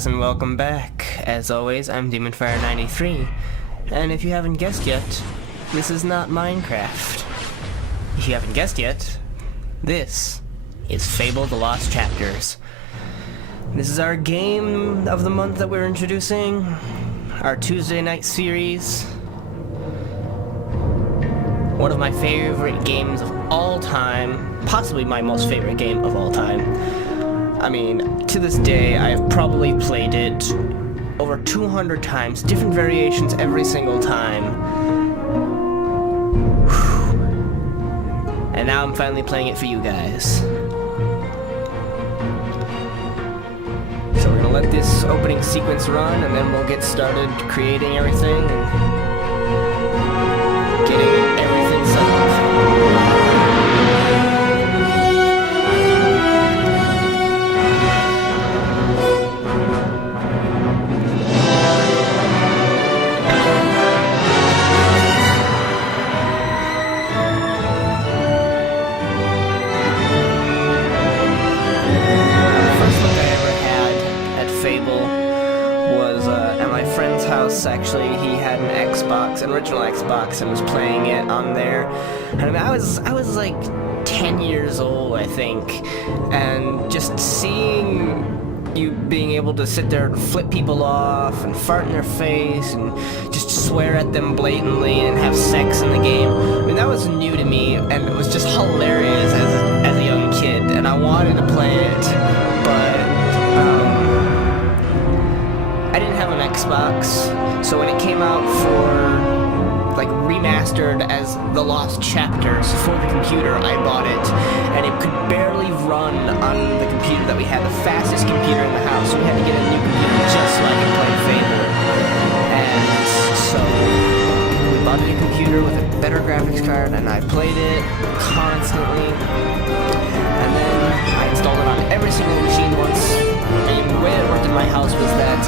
guys, and welcome back. As always, I'm DemonFire93, and if you haven't guessed yet, this is not Minecraft. If you haven't guessed yet, this is Fable the Lost Chapters. This is our game of the month that we're introducing, our Tuesday night series. One of my favorite games of all time, possibly my most favorite game of all time. I mean, to this day, I've probably played it over 200 times, different variations every single time. Whew. And now I'm finally playing it for you guys. So we're gonna let this opening sequence run, and then we'll get started creating everything and getting everything set up. Actually, he had an Xbox, an original Xbox, and was playing it on there. And I mean, I was like 10 years old, I think, and just seeing you being able to sit there and flip people off and fart in their face and just swear at them blatantly and have sex in the game. I mean, that was new to me, and it was just hilarious as a young kid, and I wanted to play it, but I didn't have an Xbox, so when it came out for, like, remastered as The Lost Chapters for the computer, I bought it, and it could barely run on the computer that we had, the fastest computer in the house, so we had to get a new computer just so I could play Fable. And so we bought a new computer with a better graphics card, and I played it constantly, and then I installed it on every single machine once. And the way it worked in my house was that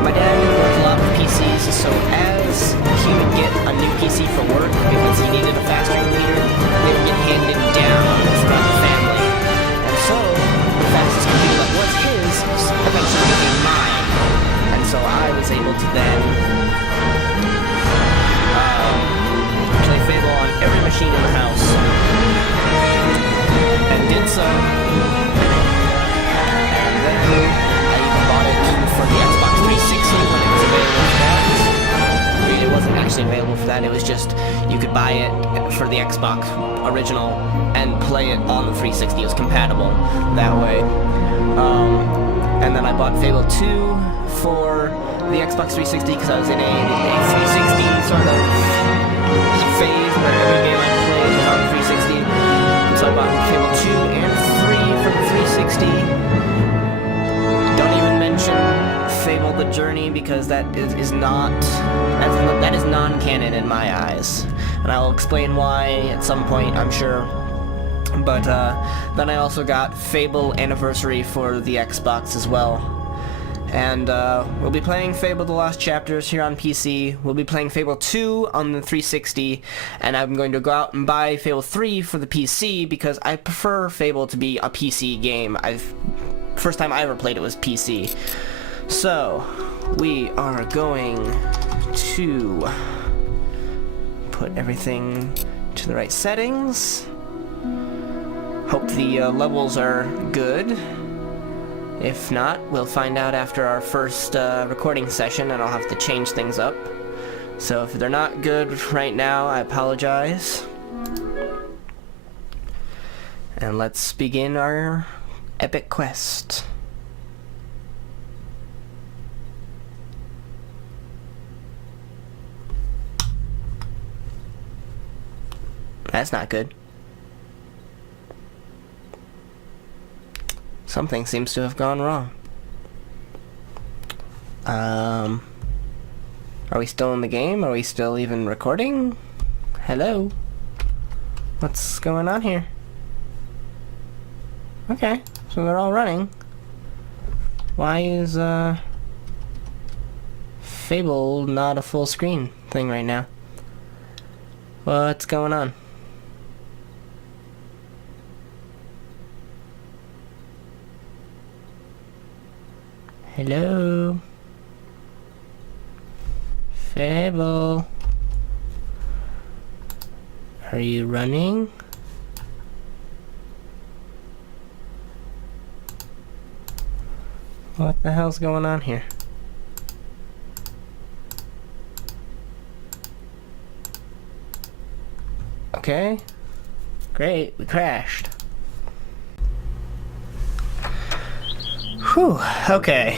my dad worked a lot with PCs, so as he would get a new PC for work because he needed a faster computer, they would get handed down throughout the family. And so the fastest computer that was his eventually became mine. And so I was able to then play Fable on every machine in the house. And did so. I even bought it for the Xbox 360 when it was available for that. I mean, it wasn't actually available for that, it was just, you could buy it for the Xbox original and play it on the 360. It was compatible that way. And then I bought Fable 2 for the Xbox 360 because I was in a 360 sort of phase where every game I played was on the 360. So I bought Fable 2 and 3 for the 360. Don't even mention Fable the Journey because that is non-canon in my eyes, and I'll explain why at some point, I'm sure. But then I also got Fable Anniversary for the Xbox as well, and we'll be playing Fable the Lost Chapters here on PC. We'll be playing Fable 2 on the 360, and I'm going to go out and buy Fable 3 for the PC because I prefer Fable to be a PC game. First time I ever played it was PC. So, we are going to put everything to the right settings. Hope the levels are good. If not, we'll find out after our first recording session, and I'll have to change things up. So if they're not good right now, I apologize. And let's begin our epic quest. That's not good. Something seems to have gone wrong. Are we still in the game? Are we still even recording? Hello? What's going on here? Okay, so they're all running. Why is Fable not a full screen thing right now? What's going on? Hello? Fable? Are you running? What the hell's going on here? Okay. Great, we crashed. Whew, okay.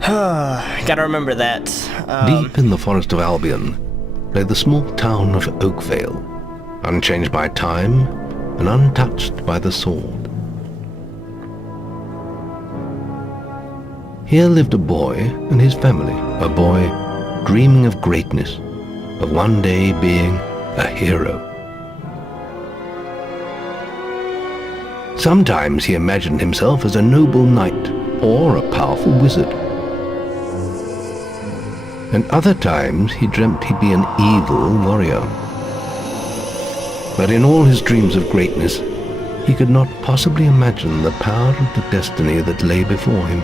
Gotta remember that. Deep in the forest of Albion lay the small town of Oakvale, unchanged by time and untouched by the sword. Here lived a boy and his family, a boy dreaming of greatness, of one day being a hero. Sometimes he imagined himself as a noble knight or a powerful wizard. And other times he dreamt he'd be an evil warrior. But in all his dreams of greatness, he could not possibly imagine the power of the destiny that lay before him.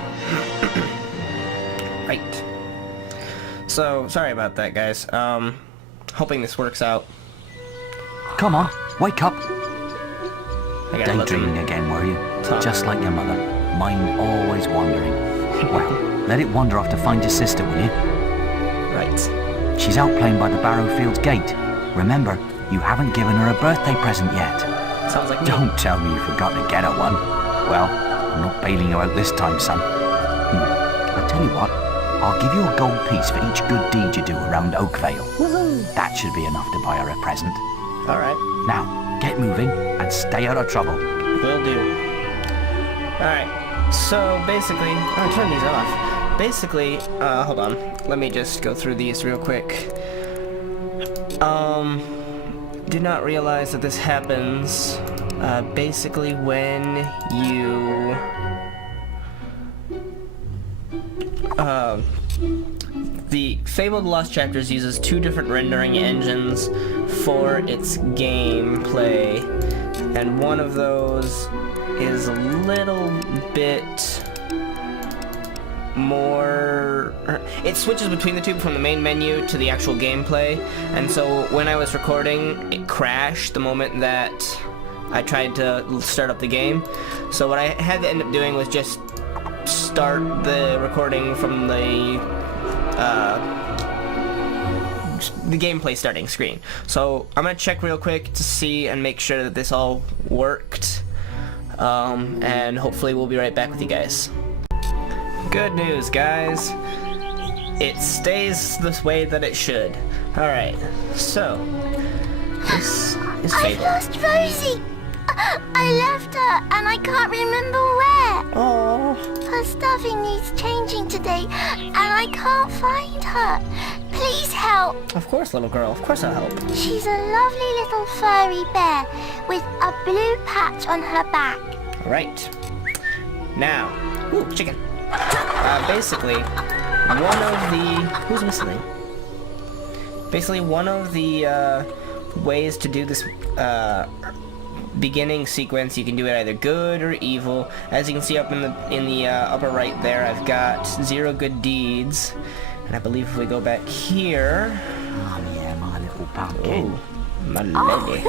Right. So, sorry about that, guys. Hoping this works out. Come on, wake up. I gotta let them Daydreaming again, were you? talk. Just like your mother. Mind always wandering. Well, let it wander off to find your sister, will you? Right. She's out playing by the Barrowfields gate. Remember, you haven't given her a birthday present yet. Sounds like me. Don't tell me you forgot to get her one. Well, I'm not bailing you out this time, son. I tell you what, I'll give you a gold piece for each good deed you do around Oakvale. Woohoo! That should be enough to buy her a present. Alright. Now, get moving and stay out of trouble. Will do. Alright. So, basically... Oh, turn these off. Basically, hold on. Let me just go through these real quick. Did not realize that this happens, basically when you... The Fable the Lost Chapters uses 2 different rendering engines for its gameplay, and one of those is a little bit more... It switches between the two from the main menu to the actual gameplay, and so when I was recording, it crashed the moment that I tried to start up the game. So what I had to end up doing was just start the recording from the gameplay starting screen. So I'm gonna check real quick to see and make sure that this all worked, and hopefully we'll be right back with you guys. Good news, guys. It stays this way that it should. Alright, so this is Fable. I lost Rosie. I left her and I can't remember where. Oh, Her stuffing needs changing today and I can't find her. Please help. of course, little girl. Of course I'll help. She's a lovely little furry bear with a blue patch on her back. Alright. Now, ooh, chicken. Basically, one of the... Who's whistling? Basically, one of the ways to do this beginning sequence, you can do it either good or evil. As you can see up in the upper right there, I've got 0 good deeds, and I believe if we go back here, Oh yeah, my little pumpkin. oh, my lady.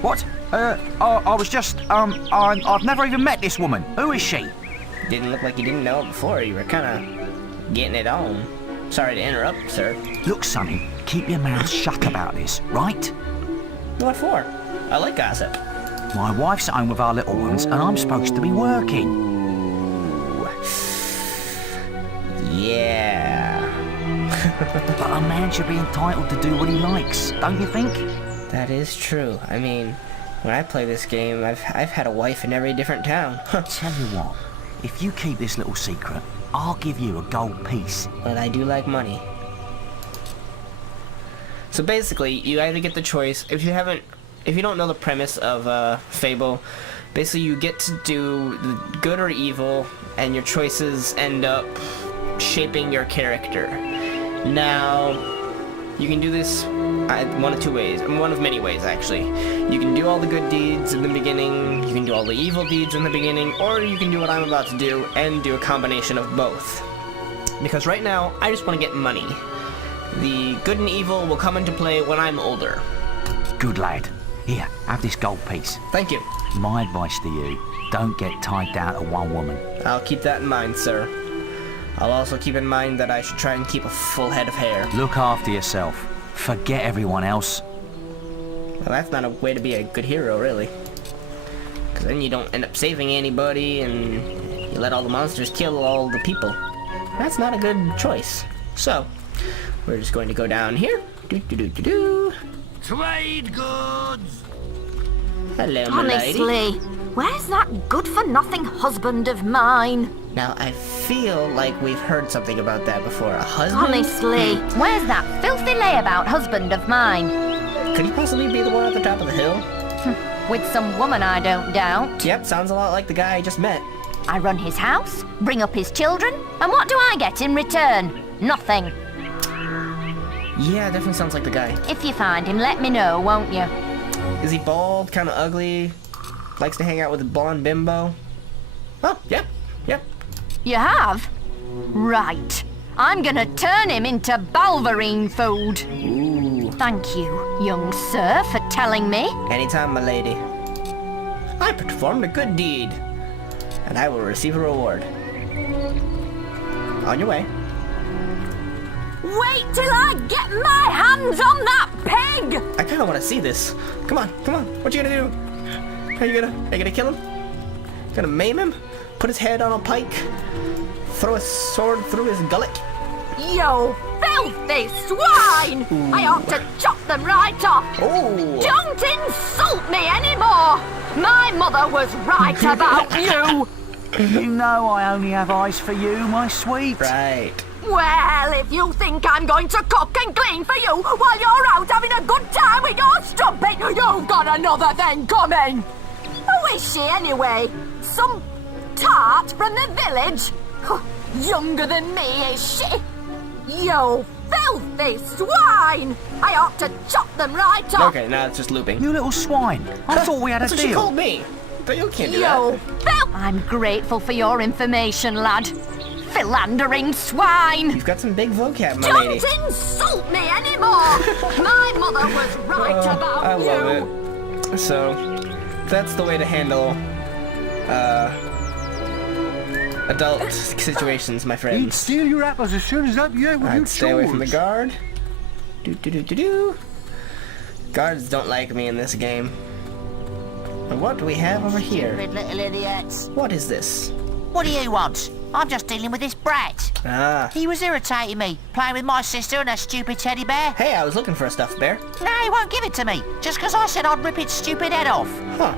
What? I was just, I've never even met this woman. Who is she? Didn't look like you didn't know it before. You were kind of getting it on. Sorry to interrupt, sir. Look, Sonny, keep your mouth shut about this, right? What for? I like gossip. My wife's at home with our little ones, and I'm supposed to be working. Ooh. Yeah. But a man should be entitled to do what he likes, don't you think? That is true. I mean, when I play this game, I've had a wife in every different town. Tell you what, if you keep this little secret, I'll give you a gold piece. But I do like money. So basically, you either get the choice, if you don't know the premise of Fable, basically you get to do the good or evil, and your choices end up shaping your character. Now, You can do this one of two ways. One of many ways, actually. You can do all the good deeds in the beginning, you can do all the evil deeds in the beginning, or you can do what I'm about to do and do a combination of both. Because right now, I just want to get money. The good and evil will come into play when I'm older. Good lad. Here, have this gold piece. Thank you. My advice to you, don't get tied down to one woman. I'll keep that in mind, sir. I'll also keep in mind that I should try and keep a full head of hair. Look after yourself. Forget everyone else. Well, that's not a way to be a good hero, really. Because then you don't end up saving anybody, and you let all the monsters kill all the people. That's not a good choice. So, we're just going to go down here. Do. Trade goods! Hello, my lady. Honestly, where's that good-for-nothing husband of mine? Now, I feel like we've heard something about that before. A husband? Honestly, where's that filthy layabout husband of mine? Could he possibly be the one at the top of the hill? With some woman, I don't doubt. Yep, sounds a lot like the guy I just met. I run his house, bring up his children, and what do I get in return? Nothing. Yeah, definitely sounds like the guy. If you find him, let me know, won't you? Is he bald, kind of ugly, likes to hang out with a blonde bimbo? Oh, yep. You have? Right. I'm gonna turn him into Balverine food. Ooh. Thank you, young sir, for telling me. Anytime, my lady. I performed a good deed, and I will receive a reward. On your way. Wait till I get my hands on that pig! I kind of want to see this. Come on. What you gonna do? Are you gonna kill him? Gonna maim him? Put his head on a pike? Throw a sword through his gullet? You filthy swine! I ought to chop them right off! Oh! Don't insult me anymore! My mother was right about you! You know I only have eyes for you, my sweet. Right. Well, if you think I'm going to cook and clean for you while you're out having a good time with your strumpet, you've got another thing coming! Who is she anyway? Some tart from the village? Younger than me, is she? You filthy swine! I ought to chop them right off! Okay, now it's just looping. You little swine. I thought we had a That's what she deal. called me. But you can't do You that. I'm grateful for your information, lad. Philandering swine! You've got some big vocab, my Don't lady. insult me anymore! My mother was right about I you! love it. So, that's the way to handle, adult situations, my He'd friends. steal your apples as soon as up you with your I'd stay away from the chores. guard. Do. Guards don't like me in this game. And what do we have over here? Stupid little idiots. What is this? What do you want? I'm just dealing with this brat. Ah. He was irritating me, playing with my sister and her stupid teddy bear. Hey, I was looking for a stuffed bear. No, he won't give it to me, just 'cause I said I'd rip its stupid head off. Huh.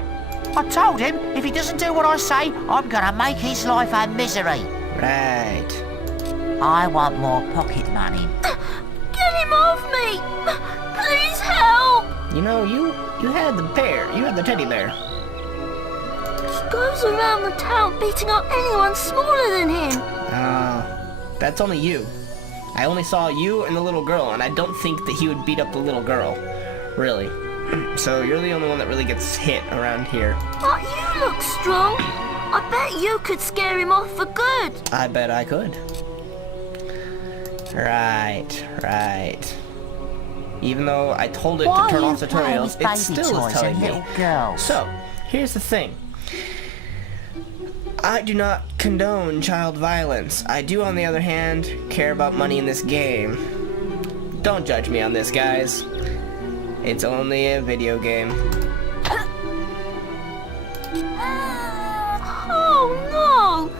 I told him if he doesn't do what I say, I'm gonna make his life a misery. Right. I want more pocket money. Get him off me! Please help! You know, you had the bear. You had the teddy bear. He goes around the town beating up anyone smaller than him. That's only you. I only saw you and the little girl, and I don't think that he would beat up the little girl. Really. So you're the only one that really gets hit around here. But you look strong. I bet you could scare him off for good. I bet I could. Right. Even though I told it Why to turn are off you playing tutorials, with it baby still is toys telling and me. little girls? So, here's the thing. I do not condone child violence. I do, on the other hand, care about money in this game. Don't judge me on this, guys. It's only a video game. Oh no!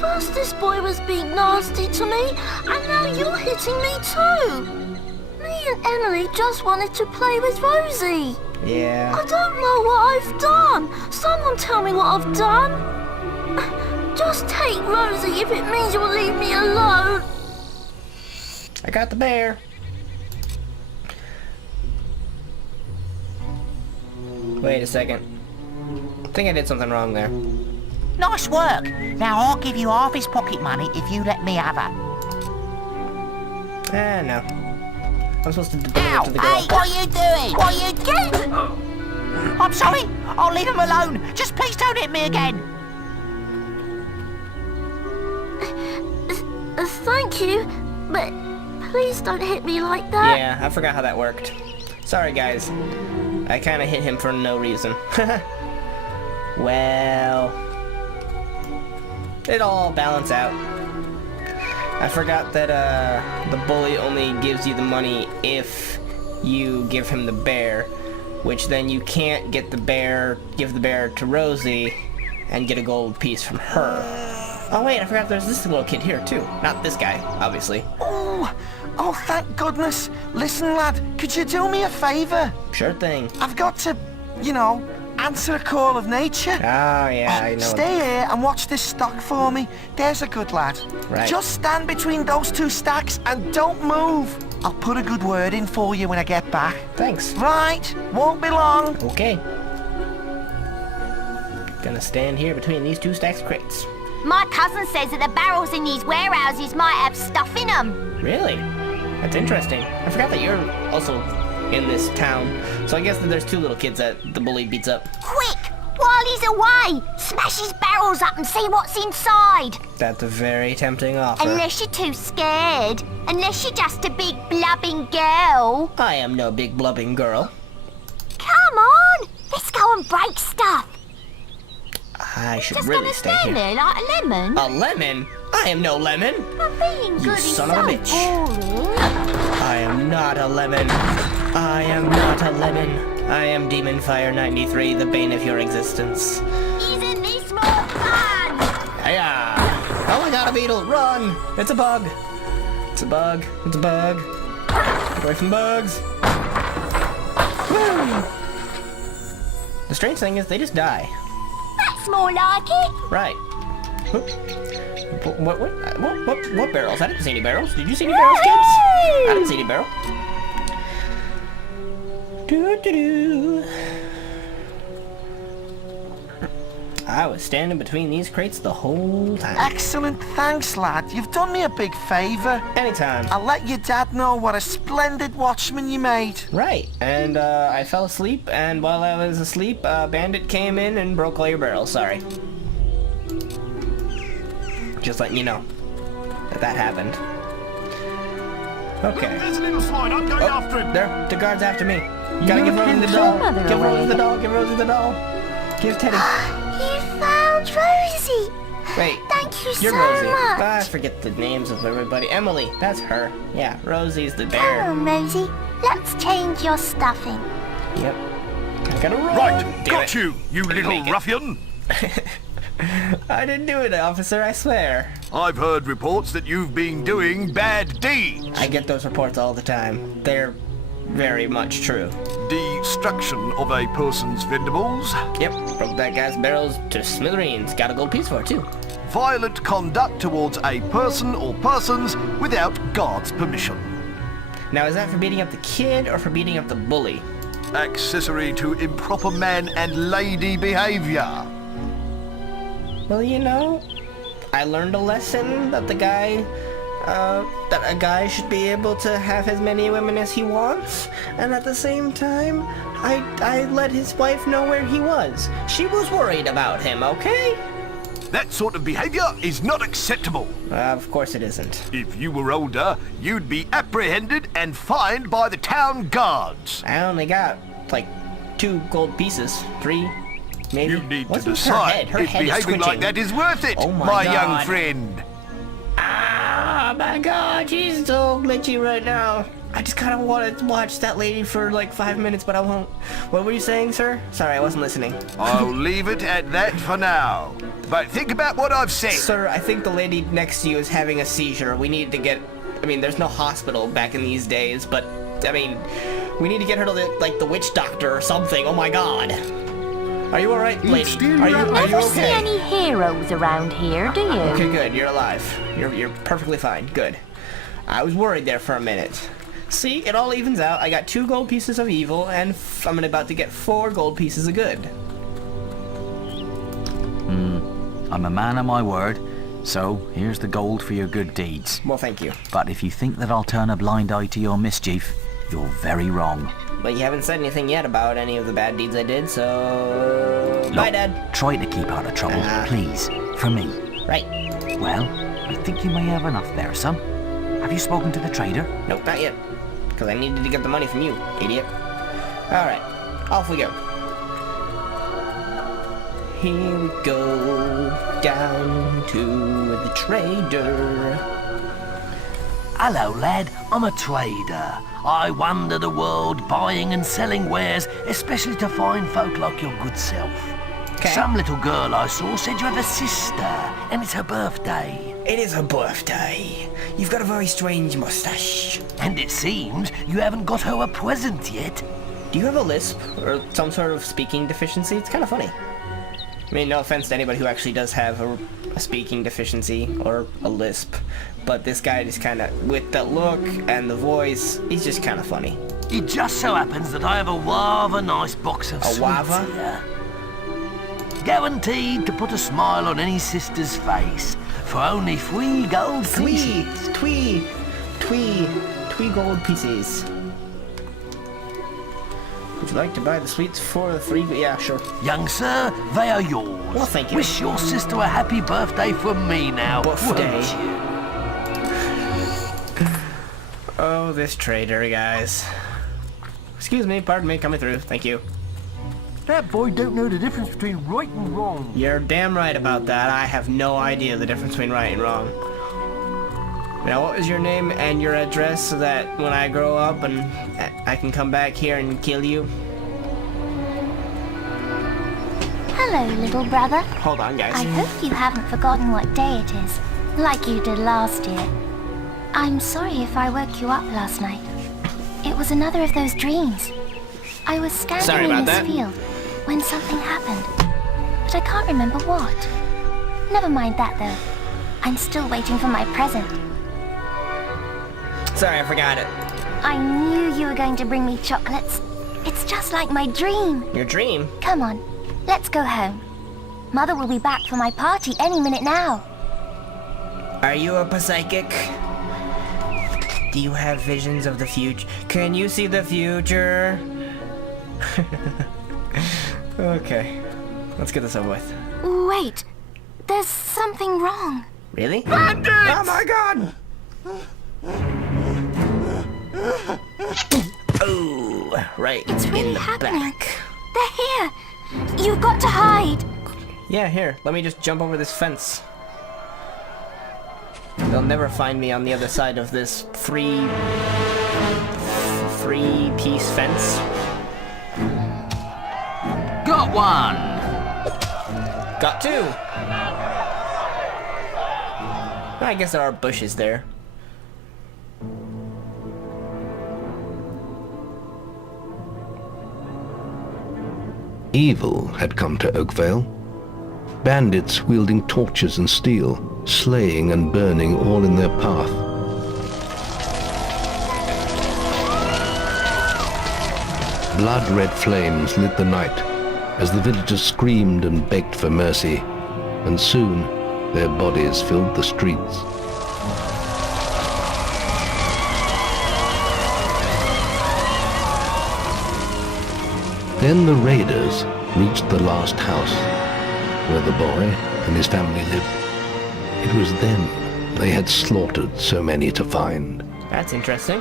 First this boy was being nasty to me, and now you're hitting me too. Me and Emily just wanted to play with Rosie. Yeah. I don't know what I've done. Someone tell me what I've done. Just take Rosie if it means you'll leave me alone. I got the bear. Wait a second. I think I did something wrong there. Nice work. Now I'll give you half his pocket money if you let me have her. No. I'm supposed to deliver it Ow! to the girl. Hey, what are you doing? What are you doing? I'm sorry. I'll leave him alone. Just please don't hit me again. Thank you, but please don't hit me like that. Yeah, I forgot how that worked. Sorry, guys. I kind of hit him for no reason. Well, it all balance out. I forgot that the bully only gives you the money if you give him the bear, which then you can't get the bear, give the bear to Rosie, and get a gold piece from her. Oh wait, I forgot there's this little kid here too. Not this guy, obviously. Oh, thank goodness. Listen, lad, could you do me a favour? Sure thing. I've got to, answer a call of nature. Oh yeah, I know. Stay here and watch this stock for me. There's a good lad. Right. Just stand between those two stacks and don't move. I'll put a good word in for you when I get back. Thanks. Right, won't be long. Okay. Gonna stand here between these two stacks of crates. My cousin says that the barrels in these warehouses might have stuff in them. Really? That's interesting. I forgot that you're also in this town. So I guess that there's two little kids that the bully beats up. Quick, while he's away, smash his barrels up and see what's inside. That's a very tempting offer. Unless you're too scared. Unless you're just a big blubbing girl. I am no big blubbing girl. Come on, let's go and break stuff. I should Just really gonna stay stand here. there like a lemon. A lemon? I am no lemon. But being You good is son so of a bitch. boring. I am not a lemon. I am not a lemon. I am Demon Fire 93, the bane of your existence. Isn't this more fun? Hiya! Oh my god, a beetle! Run! It's a bug! It's a bug. It's a bug. Get away from bugs. Woo! The strange thing is, they just die. That's more like it. Right. What barrels? I didn't see any barrels. Did you see any barrels, kids? I didn't see any barrel. Doo-doo-doo. I was standing between these crates the whole time. Excellent, thanks, lad. You've done me a big favour. Anytime. I'll let your dad know what a splendid watchman you made. Right, and I fell asleep, and while I was asleep, a bandit came in and broke all your barrels. Sorry. Just letting you know that happened. Okay. There's a little slide. I'm going after him. There, the guard's after me. You gotta give Rosie the doll. Give Rosie the doll. Give Rosie the doll. Give Teddy. You found Rosie. Wait. Thank you You're so Rosie. much. I forget the names of everybody. Emily, that's her. Yeah, Rosie's the Come bear. on, Rosie. Let's change your stuffing. Yep. I gotta roll. Right, Damn got it. you, you Didn't little make it. ruffian. I didn't do it, officer, I swear. I've heard reports that you've been doing bad deeds. I get those reports all the time. They're very much true. Destruction of a person's vendibles. Yep, broke that guy's barrels to smithereens. Got a gold piece for it, too. Violent conduct towards a person or persons without guard's permission. Now, is that for beating up the kid or for beating up the bully? Accessory to improper man and lady behaviour. Well, you know, I learned a lesson that a guy should be able to have as many women as he wants, and at the same time, I let his wife know where he was. She was worried about him, okay? That sort of behaviour is not acceptable. Of course it isn't. If you were older, you'd be apprehended and fined by the town guards. I only got, like, 2 gold pieces. 3, maybe. You need What's to with decide her if head is behaving like twitching. that is worth it, Oh my young God. friend. Ah, my God, she's so glitchy right now. I just kind of want to watch that lady for like 5 minutes, but I won't. What were you saying, sir? Sorry, I wasn't listening. I'll leave it at that for now. But think about what I've said. Sir, I think the lady next to you is having a seizure. We need to get... I mean, there's no hospital back in these days, but... I mean, we need to get her to, the witch doctor or something. Oh, my God. Are you alright, lady? Are you Never see okay? any heroes around here, do you? Okay, good. You're alive. You're perfectly fine. Good. I was worried there for a minute. See, it all evens out. I got 2 gold pieces of evil, and I'm about to get 4 gold pieces of good. I'm a man of my word, so here's the gold for your good deeds. Well, thank you. But if you think that I'll turn a blind eye to your mischief, You're very wrong. But you haven't said anything yet about any of the bad deeds I did, so... Bye, Look, Dad. try to keep out of trouble, please. For me. Right. Well, I think you may have enough there, son. Have you spoken to the trader? Nope, not yet. Because I needed to get the money from you, idiot. Alright, off we go. Here we go, down to the trader. Hello, lad. I'm a trader. I wander the world buying and selling wares, especially to fine folk like your good self. Okay. Some little girl I saw said you have a sister, and it's her birthday. It is her birthday. You've got a very strange mustache. And it seems you haven't got her a present yet. Do you have a lisp or some sort of speaking deficiency? It's kind of funny. I mean, no offense to anybody who actually does have a speaking deficiency or a lisp, but this guy just kind of, with the look and the voice, he's just kind of funny. It just so happens that I have a rather nice box of sweets wava? here. Guaranteed to put a smile on any sister's face for only 3 gold pieces. Twee gold pieces. Would you like to buy the sweets for the 3? Yeah, sure. Young sir, they are yours. Well, thank you. Wish your sister a happy birthday from me now, Birthday. won't you? Oh, this trader, guys. Excuse me, pardon me, coming through. Thank you. That boy don't know the difference between right and wrong. You're damn right about that. I have no idea the difference between right and wrong. Now, what was your name and your address so that when I grow up and I can come back here and kill you? Hello, little brother. Hold on, guys. I hope you haven't forgotten what day it is, like you did last year. I'm sorry if I woke you up last night. It was another of those dreams. I was standing Sorry in about this that. field when something happened, but I can't remember what. Never mind that, though. I'm still waiting for my present. Sorry, I forgot it. I knew you were going to bring me chocolates. It's just like my dream. Your dream? Come on, let's go home. Mother will be back for my party any minute now. Are you a psychic? Do you have visions of the future? Can you see the future? Okay, let's get this over with. Wait, there's something wrong. Really? Bandits! Oh my god! Oh, right It's really in the happening. back. They're here. You've got to hide. Yeah, here, let me just jump over this fence. They'll never find me on the other side of this three-piece fence. Got one! Got 2! I guess there are bushes there. Evil had come to Oakvale. Bandits wielding torches and steel, slaying and burning all in their path. Blood-red flames lit the night as the villagers screamed and begged for mercy, and soon their bodies filled the streets. Then the raiders reached the last house, where the boy and his family lived. It was them they had slaughtered so many to find. That's interesting.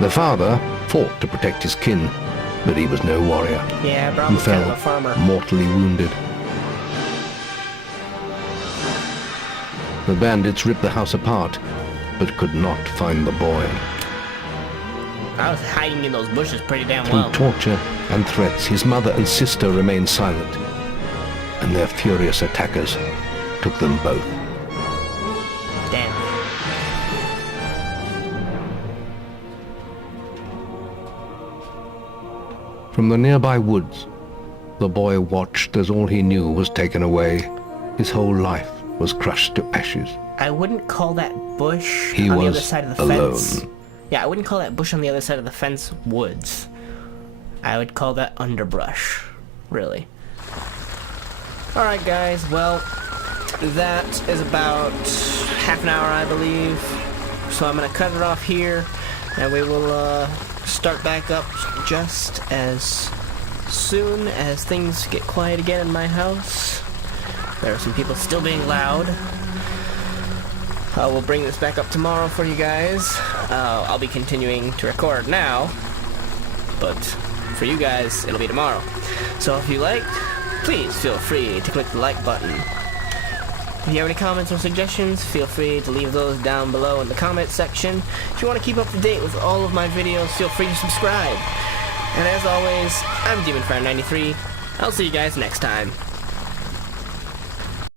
The father fought to protect his kin, but he was no warrior. Yeah, He Brown's kind of fell a farmer. mortally wounded. The bandits ripped the house apart, but could not find the boy. I was hiding in those bushes pretty damn Through well. torture and threats, his mother and sister remained silent, and their furious attackers took them both. Damn. From the nearby woods, the boy watched as all he knew was taken away. His whole life was crushed to ashes. I wouldn't call that bush He on the other was side of the alone. fence. Yeah, I wouldn't call that bush on the other side of the fence woods. I would call that underbrush, really. Alright guys, well, that is about half an hour, I believe. So I'm gonna cut it off here. And we will start back up just as soon as things get quiet again in my house. There are some people still being loud. We'll bring this back up tomorrow for you guys. I'll be continuing to record now, but for you guys, it'll be tomorrow. So if you liked, please feel free to click the like button. If you have any comments or suggestions, feel free to leave those down below in the comments section. If you want to keep up to date with all of my videos, feel free to subscribe. And as always, I'm DemonFire93. I'll see you guys next time.